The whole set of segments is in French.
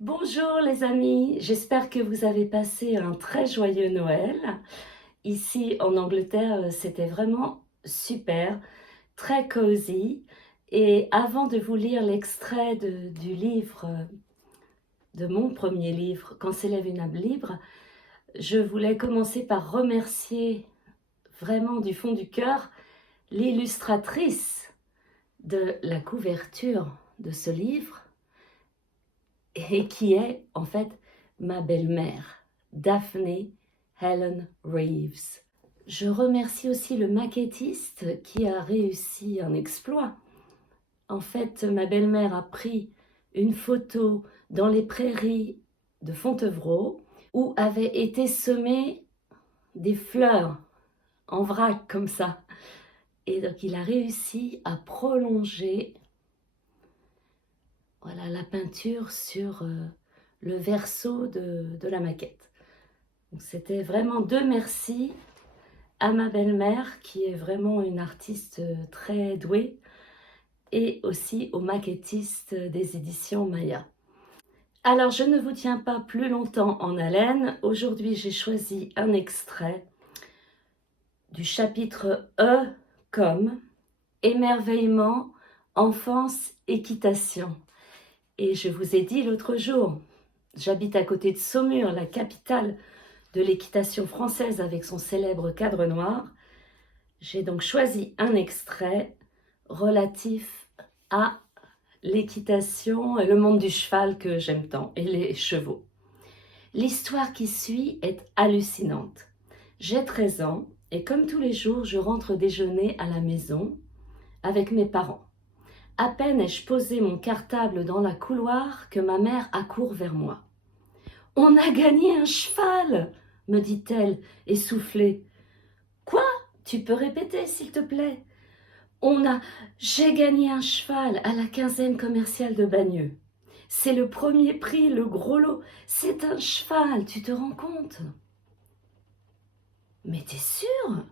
Bonjour les amis, j'espère que vous avez passé un très joyeux Noël. Ici en Angleterre, c'était vraiment super, très cosy. Et avant de vous lire l'extrait du livre, de mon premier livre, Quand s'élève une âme libre, je voulais commencer par remercier vraiment du fond du cœur l'illustratrice de la couverture de ce livre, et qui est en fait ma belle-mère, Daphne Helen Reeves. Je remercie aussi le maquettiste qui a réussi un exploit. En fait, ma belle-mère a pris une photo dans les prairies de Fontevraud où avaient été semées des fleurs en vrac comme ça. Et donc il a réussi à prolonger voilà, la peinture sur le verso de la maquette. C'était vraiment deux merci à ma belle-mère qui est vraiment une artiste très douée et aussi au maquettiste des éditions Maya. Alors je ne vous tiens pas plus longtemps en haleine. Aujourd'hui j'ai choisi un extrait du chapitre E comme émerveillement, enfance, équitation. Et je vous ai dit l'autre jour, j'habite à côté de Saumur, la capitale de l'équitation française avec son célèbre cadre noir. J'ai donc choisi un extrait relatif à l'équitation et le monde du cheval que j'aime tant, et les chevaux. L'histoire qui suit est hallucinante. J'ai 13 ans et comme tous les jours, je rentre déjeuner à la maison avec mes parents. À peine ai-je posé mon cartable dans la couloir que ma mère accourt vers moi. « On a gagné un cheval !» me dit-elle, essoufflée. « Quoi ? Tu peux répéter, s'il te plaît ?» J'ai gagné un cheval à la quinzaine commerciale de Bagneux. C'est le premier prix, le gros lot. C'est un cheval, tu te rends compte? Mais t'es sûre?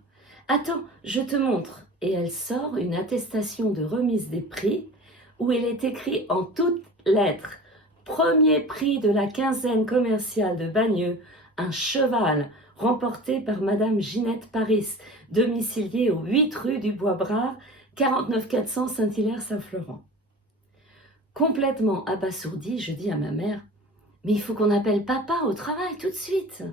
Attends, je te montre. Et elle sort une attestation de remise des prix où il est écrit en toutes lettres: premier prix de la quinzaine commerciale de Bagneux, un cheval remporté par Madame Ginette Paris, domiciliée au 8 rue du Bois-Brave, 49 400 Saint-Hilaire-Saint-Florent. Complètement abasourdie, je dis à ma mère: « Mais il faut qu'on appelle papa au travail tout de suite. »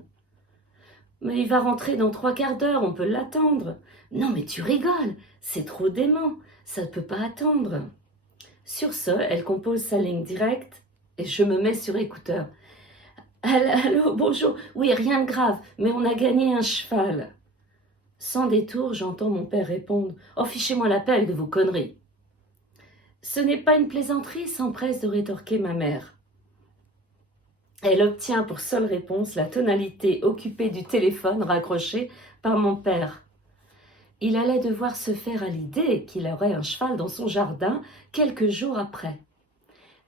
« Mais il va rentrer dans 3/4 d'heure, on peut l'attendre. »« Non mais tu rigoles, c'est trop dément, ça ne peut pas attendre. » Sur ce, elle compose sa ligne directe et je me mets sur écouteur. « Allô, bonjour, oui, rien de grave, mais on a gagné un cheval. » Sans détour, j'entends mon père répondre: « Oh, fichez-moi la paix de vos conneries. » Ce n'est pas une plaisanterie, s'empresse de rétorquer ma mère. Elle obtient pour seule réponse la tonalité occupée du téléphone raccroché par mon père. Il allait devoir se faire à l'idée qu'il aurait un cheval dans son jardin quelques jours après.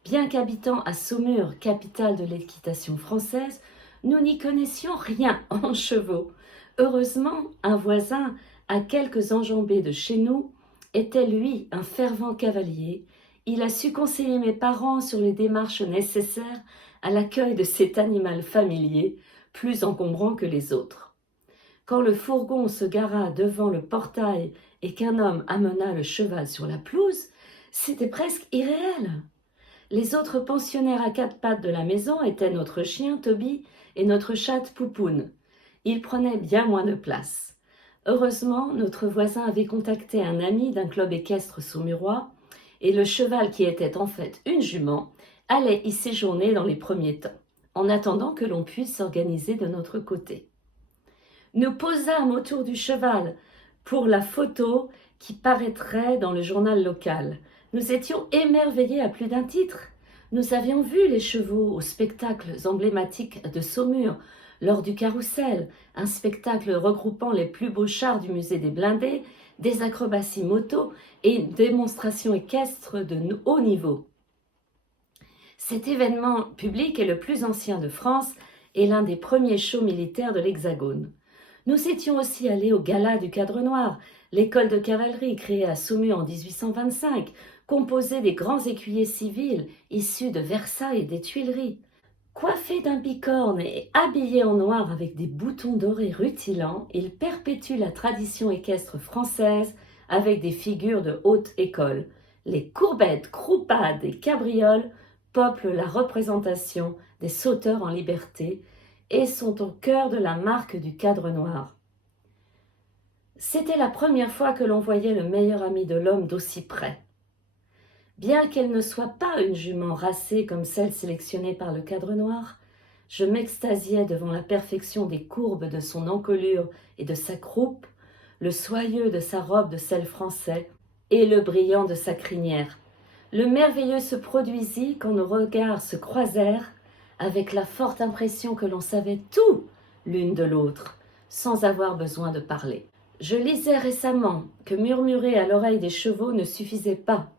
Bien qu'habitant à Saumur, capitale de l'équitation française, nous n'y connaissions rien en chevaux. Heureusement, un voisin, à quelques enjambées de chez nous, était lui un fervent cavalier. Il a su conseiller mes parents sur les démarches nécessaires à l'accueil de cet animal familier, plus encombrant que les autres. Quand le fourgon se gara devant le portail et qu'un homme amena le cheval sur la pelouse, c'était presque irréel. Les autres pensionnaires à 4 pattes de la maison étaient notre chien Toby et notre chatte Poupoune. Ils prenaient bien moins de place. Heureusement, notre voisin avait contacté un ami d'un club équestre saumurois et le cheval, qui était en fait une jument, allait y séjourner dans les premiers temps, en attendant que l'on puisse s'organiser de notre côté. Nous posâmes autour du cheval pour la photo qui paraîtrait dans le journal local. Nous étions émerveillés à plus d'un titre. Nous avions vu les chevaux aux spectacles emblématiques de Saumur, lors du Carrousel, un spectacle regroupant les plus beaux chars du musée des Blindés, des acrobaties moto et une démonstration équestre de haut niveau. Cet événement public est le plus ancien de France et l'un des premiers shows militaires de l'Hexagone. Nous étions aussi allés au Gala du Cadre Noir, l'école de cavalerie créée à Saumur en 1825, composée des grands écuyers civils issus de Versailles et des Tuileries. Coiffé d'un bicorne et habillé en noir avec des boutons dorés rutilants, il perpétue la tradition équestre française avec des figures de haute école. Les courbettes, croupades et cabrioles peuplent la représentation des sauteurs en liberté et sont au cœur de la marque du cadre noir. C'était la première fois que l'on voyait le meilleur ami de l'homme d'aussi près. Bien qu'elle ne soit pas une jument racée comme celle sélectionnée par le cadre noir, je m'extasiais devant la perfection des courbes de son encolure et de sa croupe, le soyeux de sa robe de sel français et le brillant de sa crinière. Le merveilleux se produisit quand nos regards se croisèrent avec la forte impression que l'on savait tout l'une de l'autre, sans avoir besoin de parler. Je lisais récemment que murmurer à l'oreille des chevaux ne suffisait pas.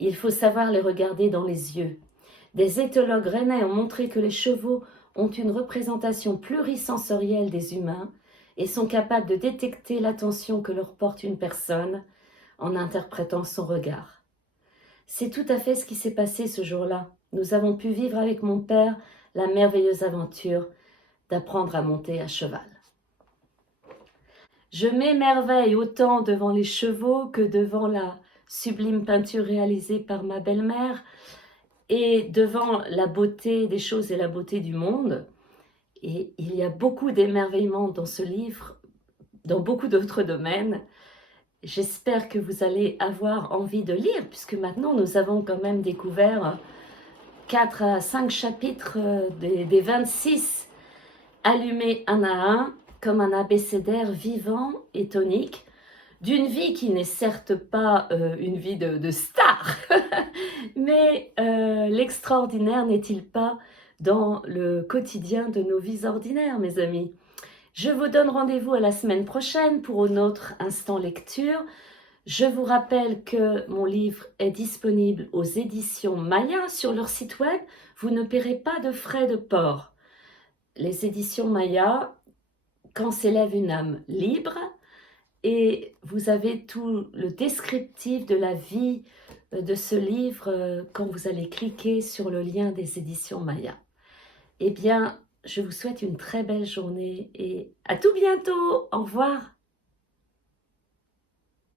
Il faut savoir les regarder dans les yeux. Des éthologues rennais ont montré que les chevaux ont une représentation plurisensorielle des humains et sont capables de détecter l'attention que leur porte une personne en interprétant son regard. C'est tout à fait ce qui s'est passé ce jour-là. Nous avons pu vivre avec mon père la merveilleuse aventure d'apprendre à monter à cheval. Je m'émerveille autant devant les chevaux que devant la sublime peinture réalisée par ma belle-mère et devant la beauté des choses et la beauté du monde. Et il y a beaucoup d'émerveillement dans ce livre, dans beaucoup d'autres domaines. J'espère que vous allez avoir envie de lire, puisque maintenant nous avons quand même découvert 4 à 5 chapitres des 26 allumés un à un, comme un abécédaire vivant et tonique, d'une vie qui n'est certes pas une vie de star, mais l'extraordinaire n'est-il pas dans le quotidien de nos vies ordinaires, mes amis? Je vous donne rendez-vous à la semaine prochaine pour un autre instant lecture. Je vous rappelle que mon livre est disponible aux éditions Maya sur leur site web. Vous ne paierez pas de frais de port. Les éditions Maya, quand s'élève une âme libre, et vous avez tout le descriptif de la vie de ce livre quand vous allez cliquer sur le lien des éditions Maya. Eh bien, je vous souhaite une très belle journée et à tout bientôt. Au revoir.